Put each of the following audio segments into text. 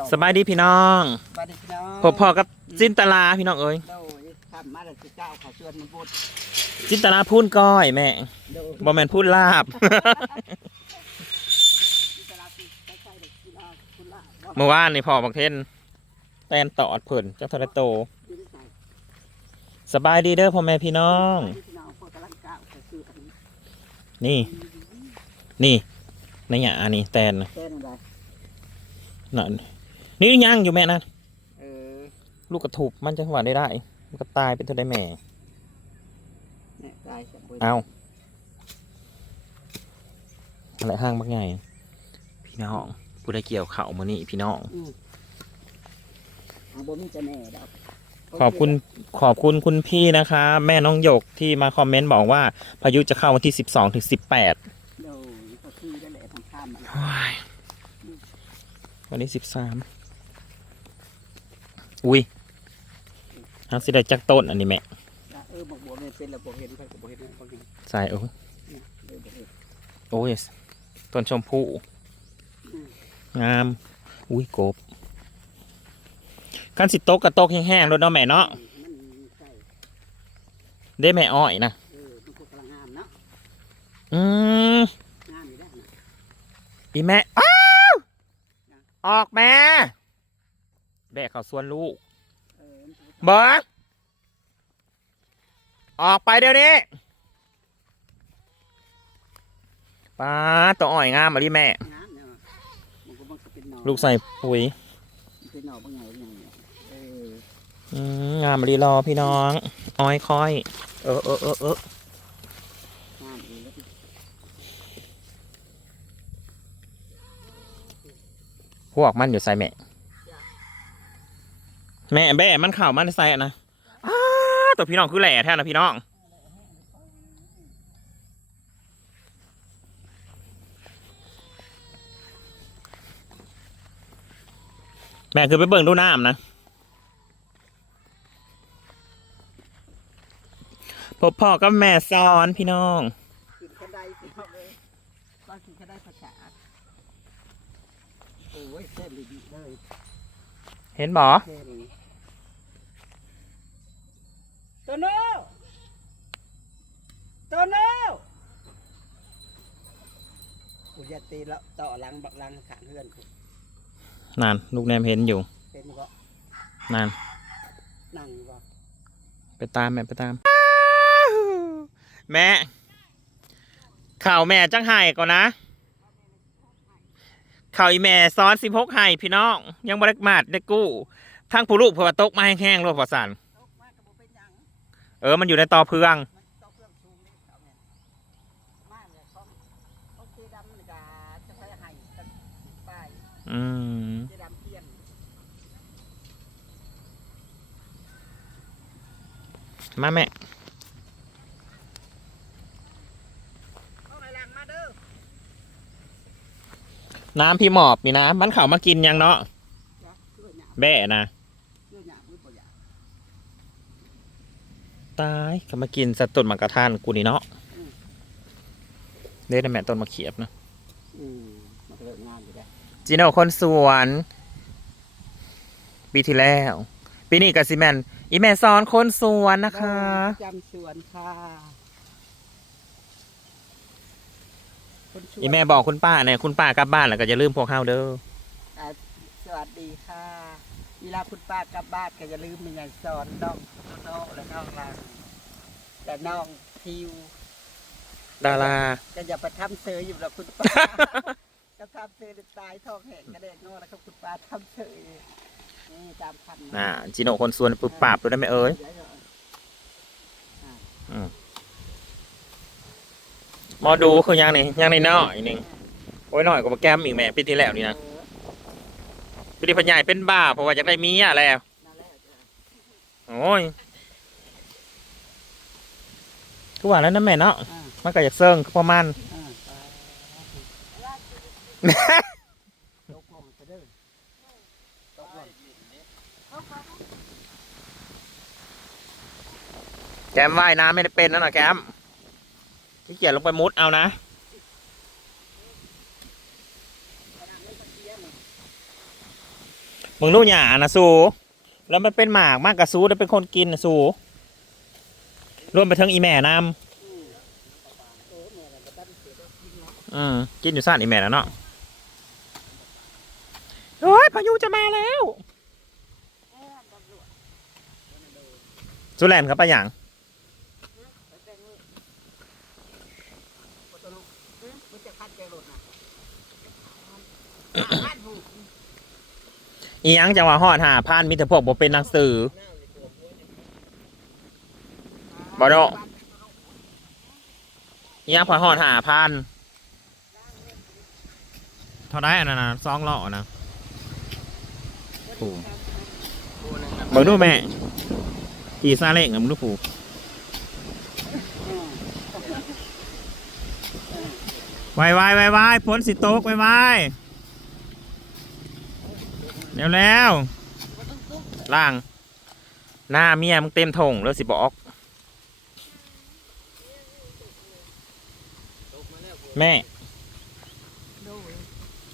ดอกสบายดีพี่น้องสบายดีพี่น้องพบพอกับจินตลาพี่น้องเอ้ยโดยทำมาแล้วสิเจ้าเขาชวนมันพูดจินตลาพูนก้อยแม่โดยบ่แม่นพูนลาบ ที่ตลาดที่ใกล้ๆเด็กกินอาคุณล่ะว่าเมื่อวานนี่พ่อบักเทนแตนตอดเพิ่นจักทรโต อยู่ที่ไหนสบายดีเด้อพ่อแม่พี่น้องสบายดีพี่น้องพวกกำลังก้าวเข้าสู่อันนี้นี่ นี่ในหยานี่แตนน่ะแค่นั้นได้นั่น นี่ยังอยู่แม่นั่นเออลูกกระถูบมันจะหวานได้ได้ มันก็ตายเป็นตัวได้แม่ เนี่ยตายจากบนเอาอะไรห้างบักใหญ่พี่น้องผู้ได้เกี่ยวเข่าวมานี่พี่น้องอืมเอาบ่มีจะแน่ดอกขอบคุณขอบคุณคุณพี่นะคะ แม่น้องหยกที่มาคอมเมนต์บอกว่า พายุจะเข้าวันที่ 12ถึง18โดยก็คือนั่นแหละทางข้ามมันว้ายวันนี้ 13 อุ้ยเอาสิได้จักต้นอันนี้แม่เออบอกบัวเนี่ยเป็นแล้วบัวเห็นไปกับบัวเห็นเนี่ยบัวเห็นใส่โอ้ยเนี่ยเออบัวเห็นโอ้ยต้นชมพู่อืมงาม อุ้ยกบคันสิโตกกระตกแห้งๆรถเนาะแม่เนาะมันใช่ได้แม่อ้อยนะเออมันก็กำลังงามเนาะอืมงามอยู่ได้นะอีแม่อ้าวออกแม่ แบกเขาสวนลูกเออมันก็เบิร์ออกไปเดี๋ยวนี้ป้าตัวอ่อยงามมาดิแม่งามเนี่ยมันก็มันก็เป็นหนอลูกใส่ปุ๋ยมันเป็นหนอบางอย่างบางอย่างเนี่ยเอออืมงามมาดีรอพี่น้อง อ้อยค่อย เออเออเออเอองามเองแล้วพวกมันอยู่ใส่แม่ แม่แบ่มันเข่ามันใส่อะนะอ้าตัวพี่น้องคือแหล่แท้นะพี่น้องแม่คือไปเบิ่งดูน้ำนะพบพ่อกับแม่ซ้อนพี่น้องขึ้นกระไดเสียเลยตอนขึ้นกระไดประกาศโอ้ยเส้นดีๆเลย เห็นบอเส้น ตัวโน่ตัวโน่กูจะตีแล้วต่อหลังบักหลังขางเพื่อนกูนั่นลูกแนมเห็นอยู่ เป็นก็นั่นนั่งก็ไปตามแม่ไปตาม แม่ ข่าวแม่จังไห้ก่อนนะข่าวอีแม่ซ้อนสิบหกไห้พี่น้อง ยังบริมาดได้กู้ทั้งผู้ลูกเพราะว่าตกมาแห้งๆรวดพอสัน เออ มันอยู่ในตอเพืองมันต่อเครื่องสูงนี่เขาเนี่ยมากเลยเขาเขาเจดำนี่กาจะไปให้กันไปอืมมาแม่น้ำพี่หมอบนี่นะ มันเข่ามากินยังเนาะเบแบ่นะ เพื่อนหยาบหรือเปล่าหยาบ ตายเขามากินสต้นมะกระทานกูนี่เนาะเด้นะแม่ต้นมะเขียบนะอืมมันก็เลิกงานอยู่ได้จีโน่คนสวน ปีที่แล้ว ปีนี้กับซีแมนอีแม่ซ้อนคนสวนนะคะจำสวนค่ะคนสวนอีแม่บอกคุณป้าเนี่ยคุณป้ากลับบ้านแล้วก็อย่าลืมพวกเฮาเด้ออ่าสวัสดีค่ะ เวลาคุณป้ากลับบ้านก็อย่าลืมมีงานสอนน้องโน้และน้องรังแต่น้องทิวดาราก็อย่าไปทำเซยอยู่แล้วคุณป้าก็ทำเซยตายท้องแห้งกระเด็นงอนะครับคุณป้าทำเซยนี่ตามพันน่ะจีโน่คนสวนปุบปราบดูได้ไหมเอ้ยเดี๋ยวหมอดูคือยังนี่ยังในน้อยหนึงโอ้ยน้อยกว่าแก้มอีกแม่ปีที่แล้วนี่นะ เออปีที่พญายเป็นบ้าเพราะว่าอยากได้เมียแล้วนั่นและจ้ะโอ้ยทุกวันแล้วนะแม่เนาะอ่ามันก็อยากเซิงคือประมาณแกมว่ายน้ำไม่ได้เป็นนั่นนะแกมที่เกียจลงไปมุดเอานะ ขนาดไมึงรู้หยานะสูแล้วมันเป็นหมากมากกับสูแล้วเป็นคนกินนะสูรวมไปทั้งอีแม่น้ำอืมกินอยู่ซ่านอีแม่แล้วเนาะโอ้ยพายุจะมาแล้วสุแลนครับปะหยัง อีหยังจังหวะหอดหาพานมีแต่พวกบ่เป็นหนังสือบ่ดอกอีหยังพอหอดหาพานเท่าได้อันนั้นนะซองล้อนะผูเบิ่งดูแม่ขี่ซาเล้งอะมึงดูผูไวไวไวไวพ้นสิโต๊กไวไว เร็วแล้วล่าง หน้าเมียมึงเต็มทงแล้วสิบอกแม่ดู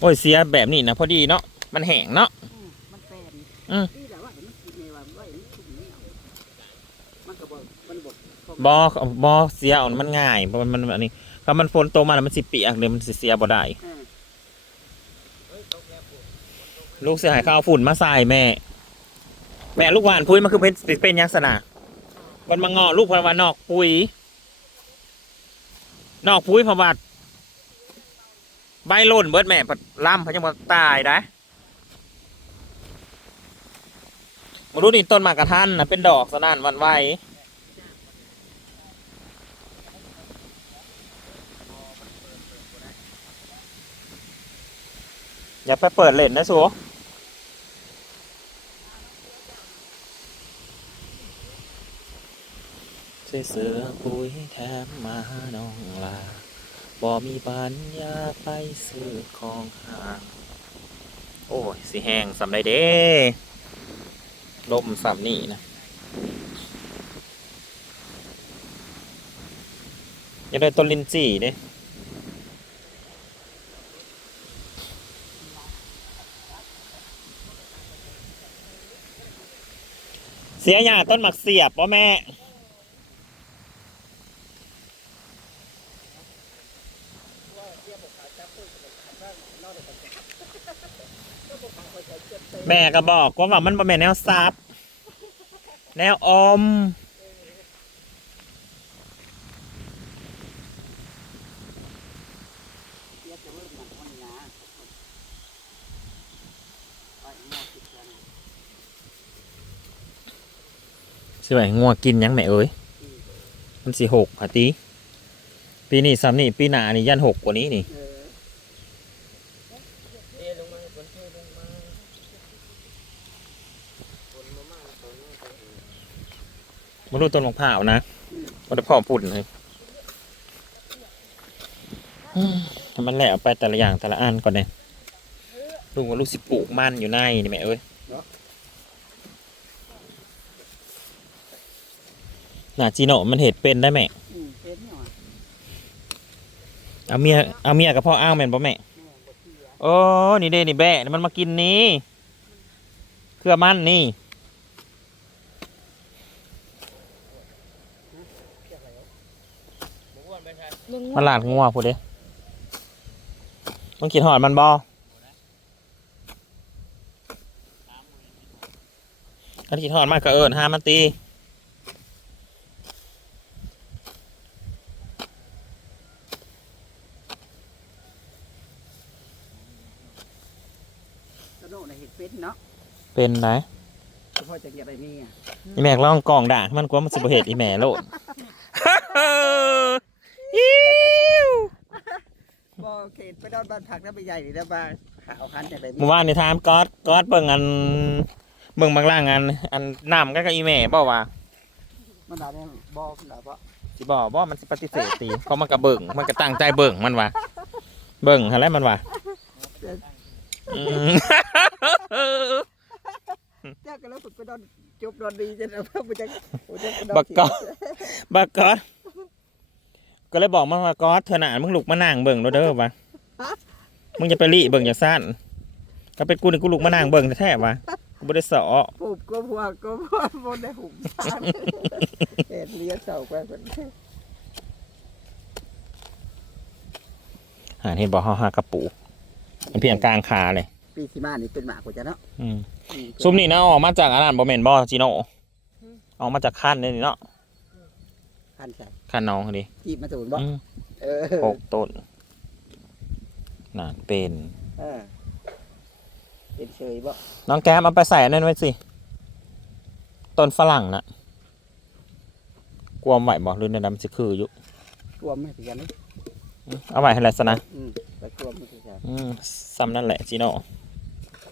โอ้ยเสียแบบนี้นะพอดีเนาะมันแห้งเนาะอืมมันเป็นอืมนี่แหละว่าเดี๋ยวมันกินในวันว่าอย่างนี้กินไม่เอามันก็บอกมันบอกบอบอเสียเอามันง่ายเพราะมันมันอันนี้ถ้ามันฝนตกมาแล้วมันสิเปียกเลยมันสิเสียบ่ได้ เออ ลูกเสียหายข้าวฝุ่นมาใส่แม่ แม่ลูกหวานพุ้ยมันคือเป็นสิเป็นยังสนะมันมางอลูกพนวานอกปุยนอกปุยพราะว่าใบล่นเบิดแม่ปัดล่ำพราะยังมาตายได้มาดูนี่ต้นหมากกระทันนะเป็นดอกสนั่นวันไหวอย่าไปเปิดเล่นนะสัว เสือปุยแถมมาน้องลาบ่มีปัญญาไปซื้อของห่าง โอ้ย สิแห้งสำได้เด้ลมสำนี่นะยังได้ต้นลินจี่เด้เสียอย่างต้นหมักเสียบป่ะแม่ แม่ก็บอกว่ามันบ่แม่นแนวซับ แนวอมเดี๋ยวจะเริ่มหนักคนนะไปงอกติดกันสิไหวกินยังแม่เอ้ย มันสิหกพะติปีนี้ซ้ำนี่ปีหน้านี่ยันหกกว่านี้นี่ เออ มา ดูต้นมะพร้าวนะมันจะพ่อปุ่นเลยมันแหละไปแต่ละอย่างแต่ละอันก่อนเนี่ยลุงว่าลูกสิปลูกมันอยู่ในนี่แม่เอ้ยหนาจีโน่มันเห็ดเป็นได้แม่อืมเอาเมียเอาเมียกับพ่ออ้าวแม่นป่แม่แม่โอ้นี่เด้นี่แบะมันมากินนี่เครือมันนี่ มันหลาดงัวพูดเด้มันกินหอดมันบอมันกินหอดมากก็เอิญห้ามมันตีกระโดดในเห็ดเป็นเนาะเป็นไหนเฉพาะจะอย่าไปมีอะอีแม่กลองกล่องด่างมันกลัวมันสิบเหตุอีแม่โลด อิ๊ว บ่เขต ไปดอนบ้านผักแล้วไปใหญ่หรือแล้วบ้านขาวคันจะไปมีเมื่อวานในทามก๊อตก๊อตเบิ่งอันเบิ่งบางล่างอันอันน้ำก็กับอีแม่บอกว่ามันด่าเนี่ยบ่มันด่าบ่สิบอกว่ามันสิปฏิเสธตีเพราะมันก็เบิ่งมันก็ตั้งใจเบิ่งมันว่าเบิ่งอะไรมันว่าอืม เจ้าก็แล้วฝึกไปดอนจบดอนดีจะนะเพื่อไปจะไปจะไปดอนบักก๊อตบักก๊อตก็เลยบอกมันว่าก๊อตเธอหนามึงลุกมานั่งเบิ่งโลดเด้อวะ มึงจะไปรีเบิ่งอย่าสั้นก็เป็นกูนี่กูลุกมานั่งเบิ่งแท้ๆวะกูบ่ได้สอปลูกก็พัวก็พัวบนได้หุ่มฟางเห็ดเลี้ยงเสาไปคนหาเห็นบ่เฮาหากระปูมันเพียงกลางขาเลยปีที่มานี่เป็นหมากกว่าจะเนาะอืมอืมซุมนี่นะออกมาจากอันนั้นบ่แม่นบ่จิโนออกมาจากคันนี่เนาะพันใส่คันน้องดิจีบมาตูนบ่อืมเออหกต้น น่าเป็นเออเป็นเฉยบ่น้องแก้มเอาไปใส่อันนั้นไว้สิ ต้นฝรั่งน่ะกลัวไหวบ่หรือในดำสิคืออยู่กลัวไม่ถึงกันนี่อืมเอาไว้ให้แล้วซะนะอืมไปกลัวไม่ถึงกันอืมซ้ำนั่นแหละจิโน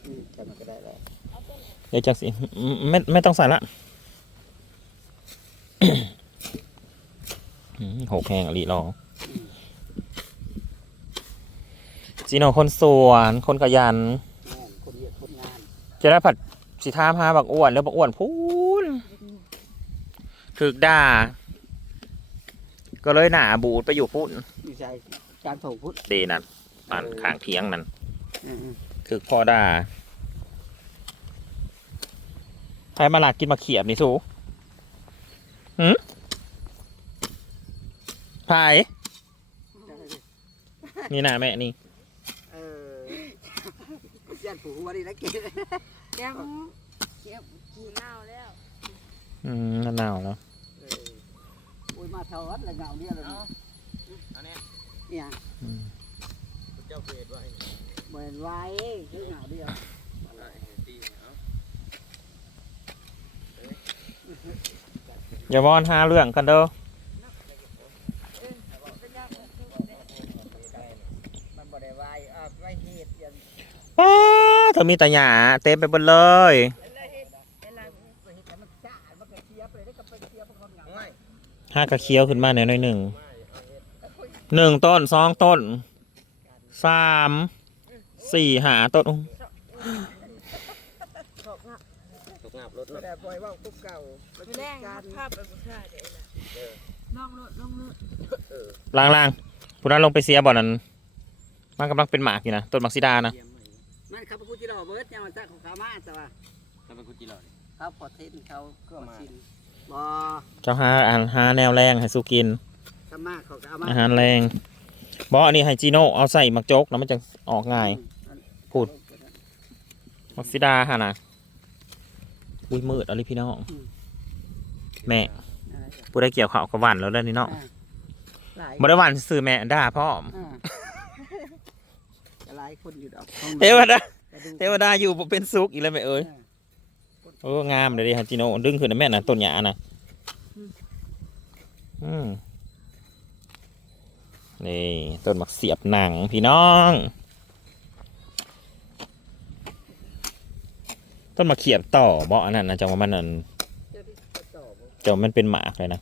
อืมแต่มันก็ได้แล้วเดี๋ยวจังสิอืมไม่ไม่ต้องใส่ละ อืมหกแห้งอลีรอ จิโนคนสวน คนขยันแม่นคนเรียกคนงานจะได้ผัดสีท้ามหาบักอ้วนแล้วบักอ้วนพูนถึกด่า ก็เลยหนาบูดไปอยู่พุ่นอยู่ใจการถูกพุทธเดนั่นนั่นข้างเทียงนั่นอืมถึกพอด่าใครมาหลักกินมาเขียบนี่สูหืมพายๆนี่นะแม่นี่เออย่า นผูหัวนี่นะเก๋แก้มเก็บกี่เน่าแล้วอืมหนาวแล้วเอออุ้ยมาทอดแล้วเงาเดียวเลยนี่เนี่ยอืมเหมือนไว้คือเงาเดียวอย่าวอนหาเรื่องกันเด้อ มันบ่ได้ไว้อ่าไว้เฮ็ดอย่าง ป้าเธอมีแต่หยาเต็มไปหมดเลยห้ากระเคี้ยวขึ้นมาหน่อยหน่อยหนึ่งหนึ่งต้นสองต้นสามสี่หาต้นล่อยว่าตุ๊กเก่าแรงการภาพไปบุษาเดี๋ยวนะลองรถลองรถล่างล่างผู้นั้นลงไปเสียบ่อนั้นมันกำลังเป็นหมากอยู่นะต้นมักซิดานะ มันเขาไปกูจิรอเบิร์ดเนี่ยมันจ้าของเขามาแต่ว่าถ้าเป็นกุจิโร่นี่เขาพอเทนเขาก็มาชินบ่เจ้าหาอาหาแนวแรงให้สู้กินถ้ามาเขาก็เอามาอาหารแรงบออันนี้ไฮจีโน่เอาใส่มักโจกแล้วมันจะออกง่าย พูดมักซิดาฮะนะอุ้ยมืดอะไรพี่น้อง แม่ ผู้ได้เกี่ยวข่าวกับหวันแล้วได้อนี่เนาะหลายบ่ได้หวันซื้อแม่ด่าพ่อมอ่าหลายคนอยู่ดอกเทวดาไปดูเทวดาอยู่บ่เป็นสุขอีกแล้วแม่เอ้ยโอ้งามเลยดิฮันจิโนดึงขึ้นนะแม่นะต้นหญ้านะอืมนี่ต้นมักเสียบหนังพี่น้อง ต้นมะเขียบต่อบ่อันนั้นนะจังว่ามันนั่นเจ้าที่เขาตอบว่าจังว่ามันเป็นหมากเลยนะ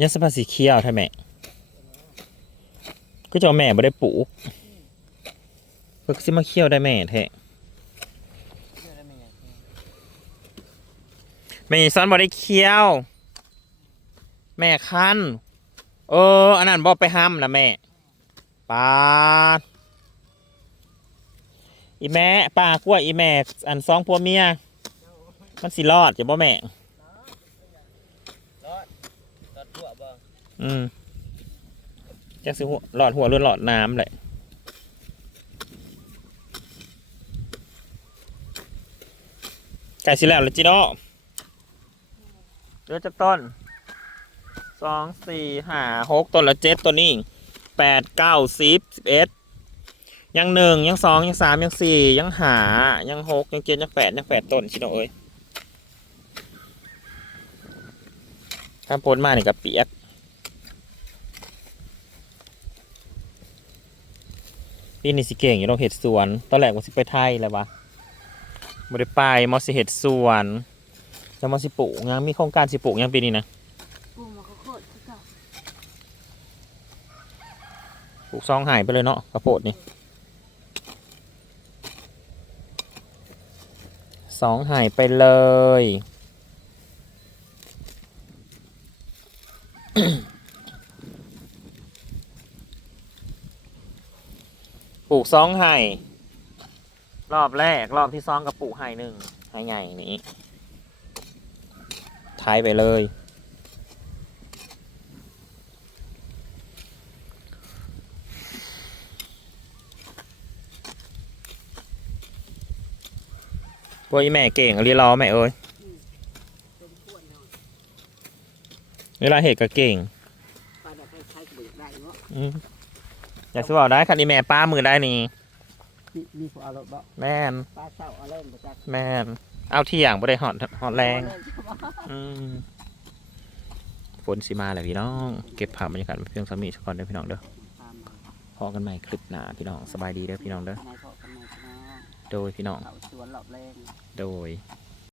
ยังสภาพสีเขียวใช่ไหมก็จะว่าแม่ไม่ได้ปลูกเพิ่งสิมาเคี่ยวได้แม่แท้เชื่อได้ไหมไงแม่ซ้อนบ่ได้เคี่ยว แม่คันเออ อันนั้นบ่ไปห้ำนะแม่ปาดอีแม่ป้ากล้วยอีแม่อันสองพัวเมีย มันสิรอดจะบ่แม่ตัดหัวบ่อืมจักสิหัวหลอดหัวหรือหลอดน้ำแหละ ไก่สิแล้วเลยจิโน่เหลือจากต้นสองสี่ห้าหกต้นละเจ็ดตัวนี้แปดเก้าสิบสิบเอ็ดยังหนึ่งยังสองยังสามยังสี่ยังหายังหกยังเจ็ดยังแปดยังแปดต้นชิโน่เอ้ยข้ามพ้นมานี่กับเปียกปีนี้สิเก่งอยู่ตรงเห็ดสวน ตอนแรกว่าสิไปไทยแล้ววะ บ่ได้ไปมอสิเห็ดสวนจะมอสิปลูกยังมีโครงการสิปลูกยังปีนี้นะปูมาเขาโคตรคือเก่าปลูกซองหายไปเลยเนาะกระโพดนี่สองหายไปเลยปลูกซองไห่ รอบแรก รอบที่สองกระปุกให้หนึ่งให้ไงนี้ทายไปเลยพวกอีแม่เก่งเรียรอแม่เอ้ยสมควรเนาะเวลาเหตุก็เก่งปลาดอกใช้กระเบือกได้เนาะอืมอยากจะบอกได้คันอีแม่ป้ามือได้นี่ มีมีผู้เอารถบ่แม่นปลาเศร้าเอาเล่นบ่จักแม่นเอาที่อย่างบ่ได้หอดหอดแรงเอาเล่นใช่บ่อืมฝนสิมาแหละพี่น้อง เก็บภาพบรรยากาศไว้เพียงสามีสักก่อนเด้อพี่น้องเด้อตามมาพอกันใหม่คลิปหน้าพี่น้องสบายดีเด้อพี่น้องเด้อในายพ่อกันนายพี่น้อง โดยพี่น้องเขาสวนหลอบแรงโดยส